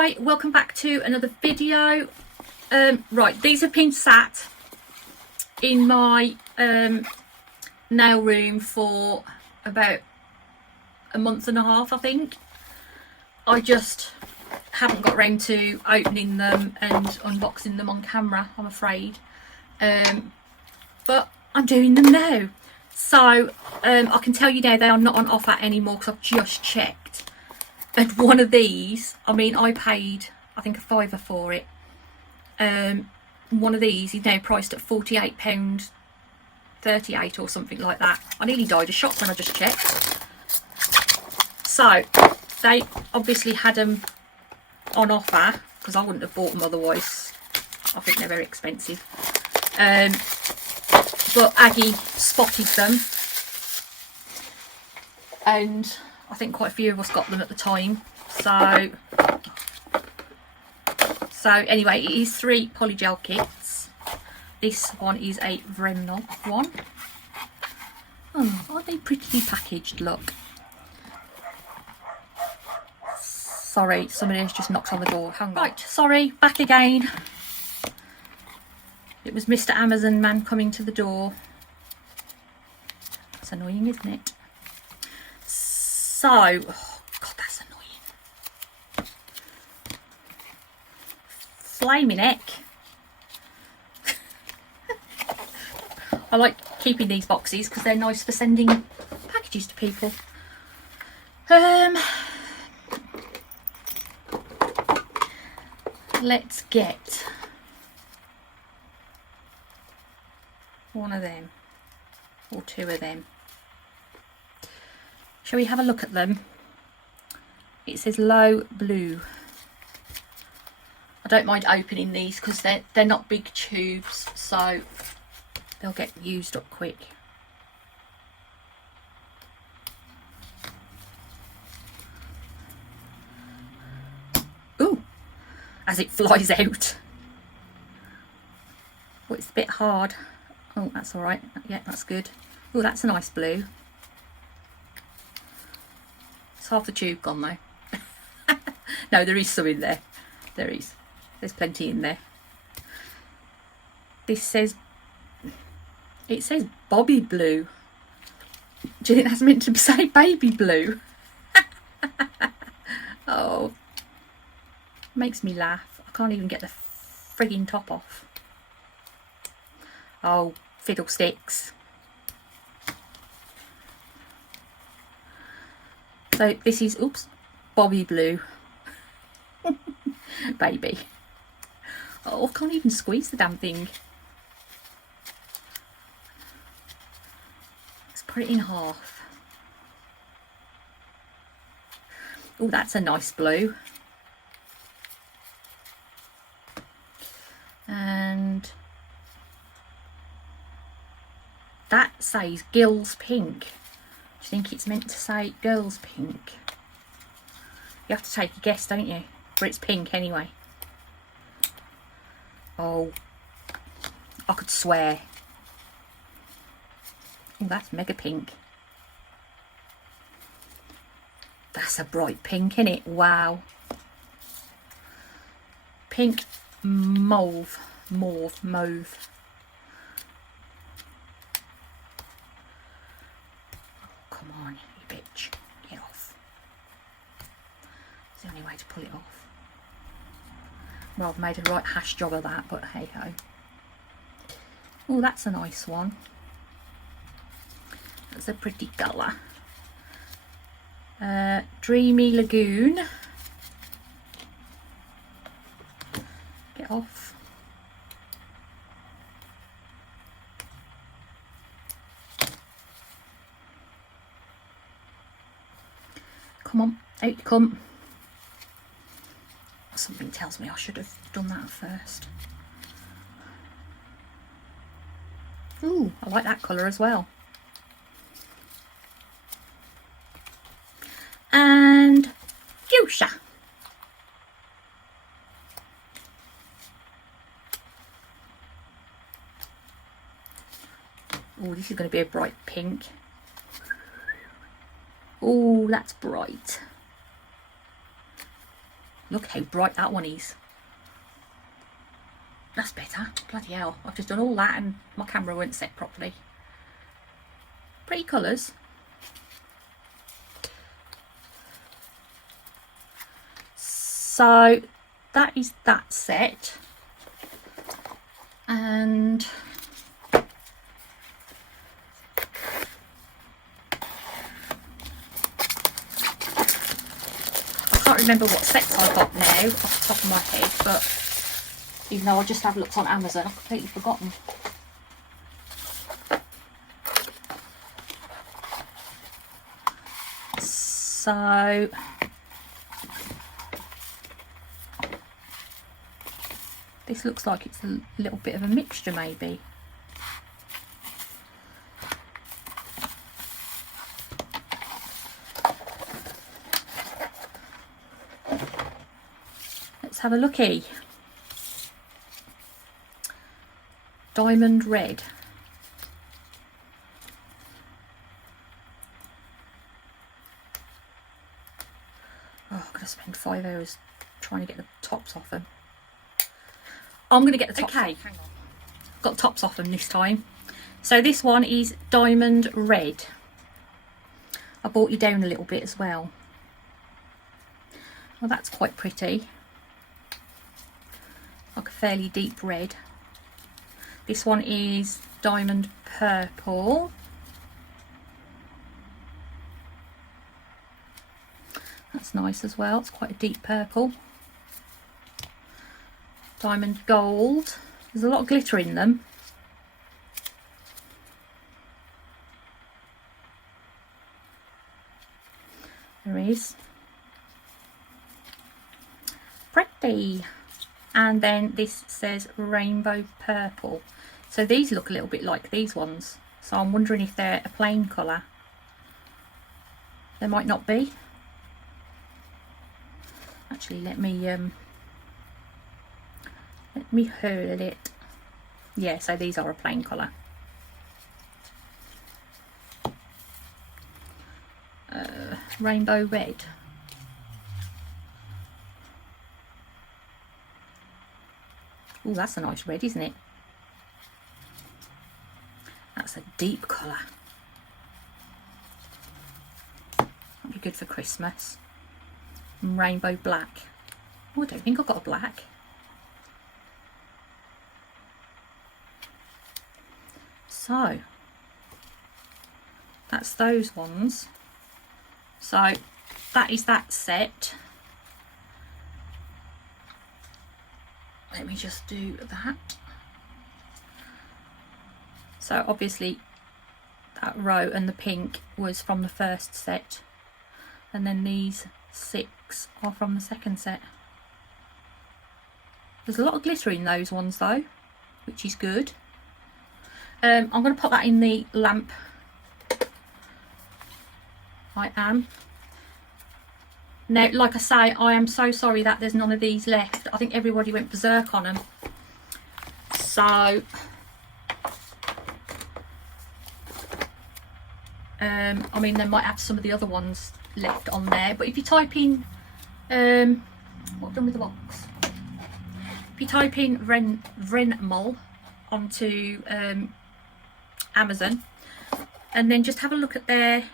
Hi, welcome back to another video. Right, these have been sat in my nail room for about a month and a half, I think. I just haven't got round to opening them and unboxing them on camera, I'm afraid. But I'm doing them now. So I can tell you now they are not on offer anymore because I've just checked. And one of these, I mean, I paid, I think, £5 for it. One of these is now priced at £48.38 or something like that. I nearly died of shock when I just checked. So they obviously had them on offer because I wouldn't have bought them otherwise. I think they're very expensive. But Aggie spotted them, and I think quite a few of us got them at the time. So anyway, it is 3 Polygel kits. This one is a Vrenmol one. Oh, aren't they prettily packaged? Look. Sorry, somebody has just knocked on the door. Hang on. Right, sorry, back again. It was Mr. Amazon man coming to the door. That's annoying, isn't it? So, oh God, that's annoying. Flaming heck. I like keeping these boxes because they're nice for sending packages to people. Let's get one of them or 2 of them. Shall we have a look at them? It says low blue. I don't mind opening these because they're not big tubes, so they'll get used up quick. Ooh, as it flies out. Oh, it's a bit hard. Oh, that's all right. Yeah, that's good. Oh, that's a nice blue. It's half the tube gone though. No, there is some in there. There is. There's plenty in there. This says, it says Bobby blue. Do you think that's meant to say baby blue? Oh, makes me laugh. I can't even get the frigging top off. Oh, fiddlesticks. So this is, oops, Bobby blue. Baby. Oh, I can't even squeeze the damn thing. Let's put it in half. Oh, that's a nice blue. And that says Gills Pink. Do you think it's meant to say Girls Pink? You have to take a guess, don't you? But it's pink anyway. Oh, I could swear. Oh, that's mega pink. That's a bright pink, isn't it? Wow. Pink mauve. Mauve. Come on, you bitch. Get off. It's the only way to pull it off. Well, I've made a right hash job of that, but hey ho. Oh, that's a nice one. That's a pretty colour. Dreamy Lagoon. Get off. Come on, out you come. Something tells me I should have done that first. Ooh, I like that colour as well. And fuchsia. Oh, this is going to be a bright pink. Oh, that's bright. Look how bright that one is. That's better. Bloody hell. I've just done all that and my camera weren't set properly. Pretty colours. So that is that set. And I can't remember what sets I got now off the top of my head, but even though I just have looked on Amazon, I've completely forgotten. So this looks like it's a little bit of a mixture maybe. Let's have a looky. Diamond red. Oh, I'm going to spend 5 hours trying to get the tops off them. I'm going to get the tops off. Hang on. Got the tops off them this time. So this one is diamond red. I brought you down a little bit as well. Well, that's quite pretty. Like a fairly deep red. This one is diamond purple. That's nice as well. It's quite a deep purple. Diamond gold. There's a lot of glitter in them. There is. Pretty. And then this says rainbow purple. So these look a little bit like these ones. So I'm wondering if they're a plain colour. They might not be. Actually, let me hurl it. Yeah, so these are a plain colour. Rainbow red. Oh, that's a nice red, isn't it? That's a deep colour. That'd be good for Christmas. And rainbow black. Oh, I don't think I've got a black. So that's those ones. So that is that set. Let me just do that. So obviously that row and the pink was from the first set, and then these 6 are from the second set. There's a lot of glitter in those ones though, which is good. I'm going to put that in the lamp. I am. Now, like I say, I am so sorry that there's none of these left. I think everybody went berserk on them. So, I mean, they might have some of the other ones left on there. But if you type in, what done with the box? If you type in Vrenmol onto Amazon, and then just have a look at their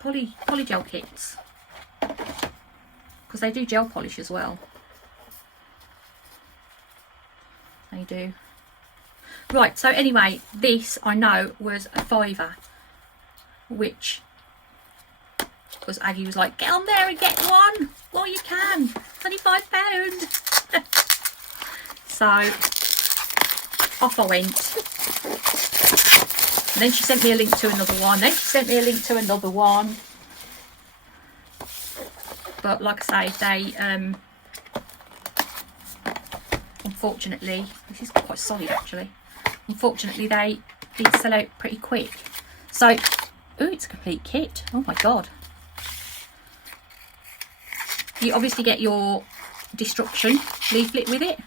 polygel kits, because they do gel polish as well. They do. Right, so anyway, this I know was a £5, which was Aggie was like, get on there and get one while you can. £25. So off I went. And then she sent me a link to another one. Then she sent me a link to another one. But like I say, they unfortunately, this is quite solid actually. Unfortunately, they did sell out pretty quick. So, ooh, it's a complete kit. Oh my god. You obviously get your destruction leaflet with it.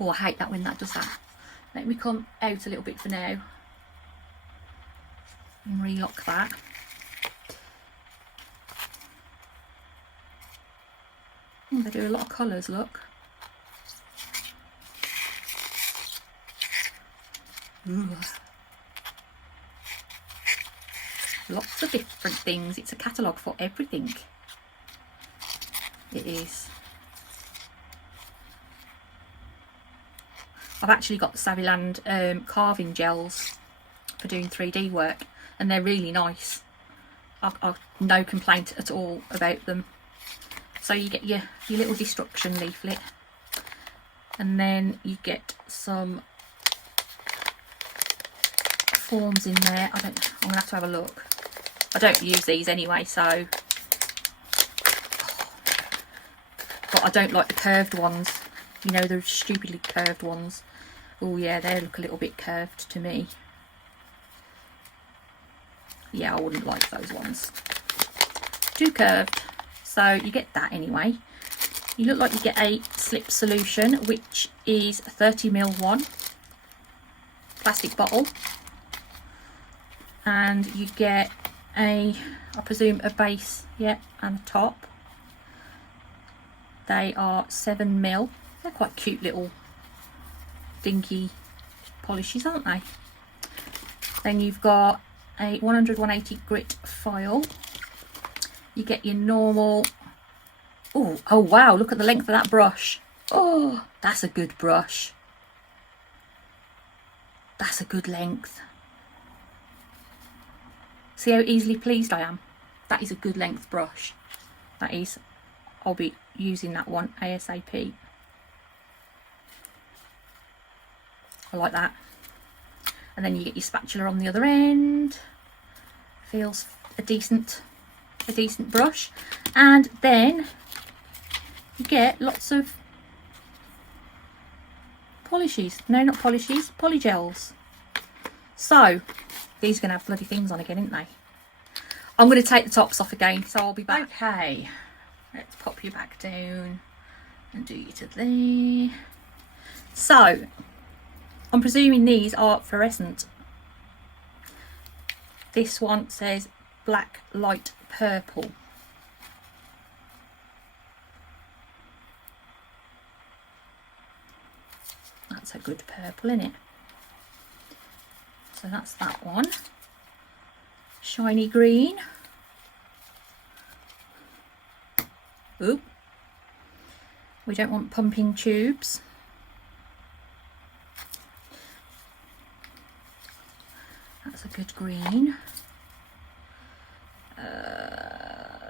Oh, I hate that when that does that. Let me come out a little bit for now and relock that. Oh, they do a lot of colours, look. Ooh. Lots of different things. It's a catalogue for everything. It is. I've actually got the Saviland carving gels for doing 3D work, and they're really nice. I've no complaint at all about them. So you get your little destruction leaflet, and then you get some forms in there. I'm gonna have to have a look. I don't use these anyway, so, but I don't like the curved ones, you know, the stupidly curved ones. Oh yeah, they look a little bit curved to me. Yeah, I wouldn't like those ones, too curved. So you get that anyway. You look like you get a slip solution, which is a 30ml one, plastic bottle, and you get I presume a base, yeah, and a top. They are 7ml. They're quite cute little dinky polishes, aren't they? Then you've got a 100-180 grit file. You get your normal. Oh wow, look at the length of that brush. Oh, that's a good brush. That's a good length. See how easily pleased I am? That is a good length brush. That is. I'll be using that one ASAP. I like that. And then you get your spatula on the other end. Feels a decent brush. And then you get lots of polishes. No, not polishes, polygels. So these are going to have bloody things on again, aren't they? I'm going to take the tops off again, so I'll be back. Okay, let's pop you back down and do you to there. So I'm presuming these are fluorescent. This one says black light purple. That's a good purple, isn't it? So that's that one. Shiny green. Oop. We don't want pumping tubes. That's a good green.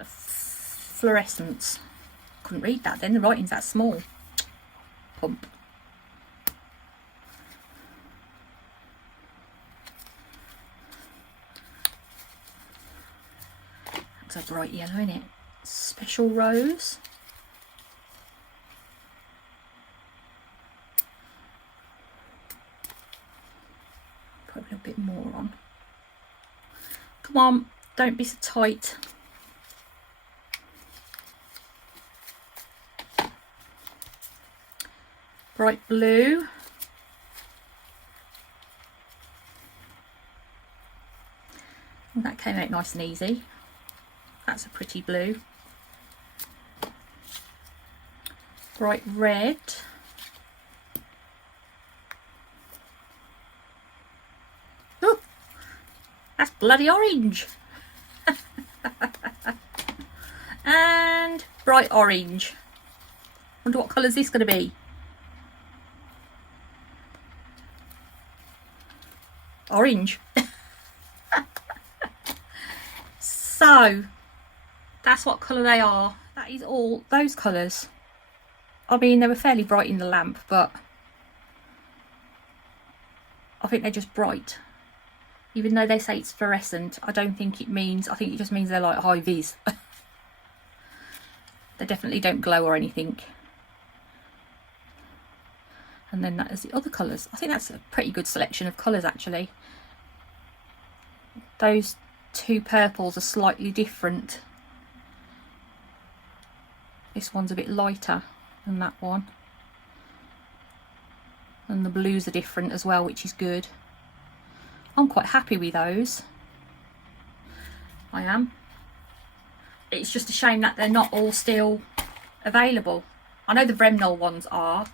Fluorescence. Couldn't read that then, the writing's that small. Pump. That's a bright yellow, isn't it? Special rose. Put a little bit more on. Come on, don't be so tight. Bright blue. Well, that came out nice and easy. That's a pretty blue. Bright red. Oh, that's bloody orange. And bright orange. Wonder what colour is this going to be? Orange. So that's what colour they are. That is all those colours. I mean, they were fairly bright in the lamp, but I think they're just bright. Even though they say it's fluorescent, I don't think it means, I think it just means they're like high vis. They definitely don't glow or anything. And then that is the other colours. I think that's a pretty good selection of colours actually. Those two purples are slightly different. This one's a bit lighter than that one. And the blues are different as well, which is good. I'm quite happy with those. I am. It's just a shame that they're not all still available. I know the Vrenmol ones are.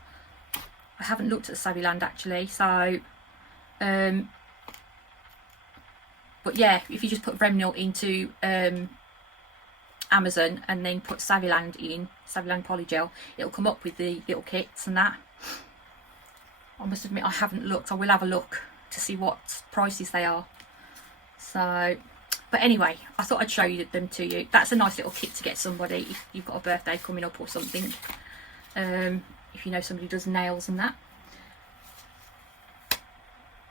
I haven't looked at the Saviland actually, so but yeah, if you just put Vrenmol into Amazon and then put Saviland in, Saviland Polygel, it'll come up with the little kits and that. I must admit I haven't looked. I will have a look to see what prices they are. So, but anyway, I thought I'd show you them to you. That's a nice little kit to get somebody if you've got a birthday coming up or something. If you know somebody does nails and that.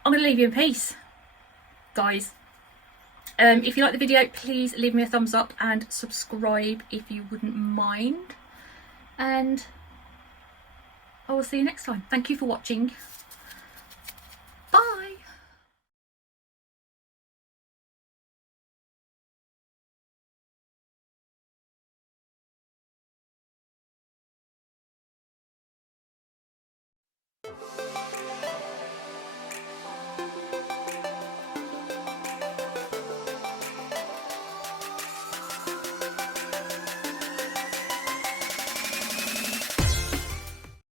I'm going to leave you in peace, guys. If you like the video, please leave me a thumbs up and subscribe if you wouldn't mind. And I will see you next time. Thank you for watching.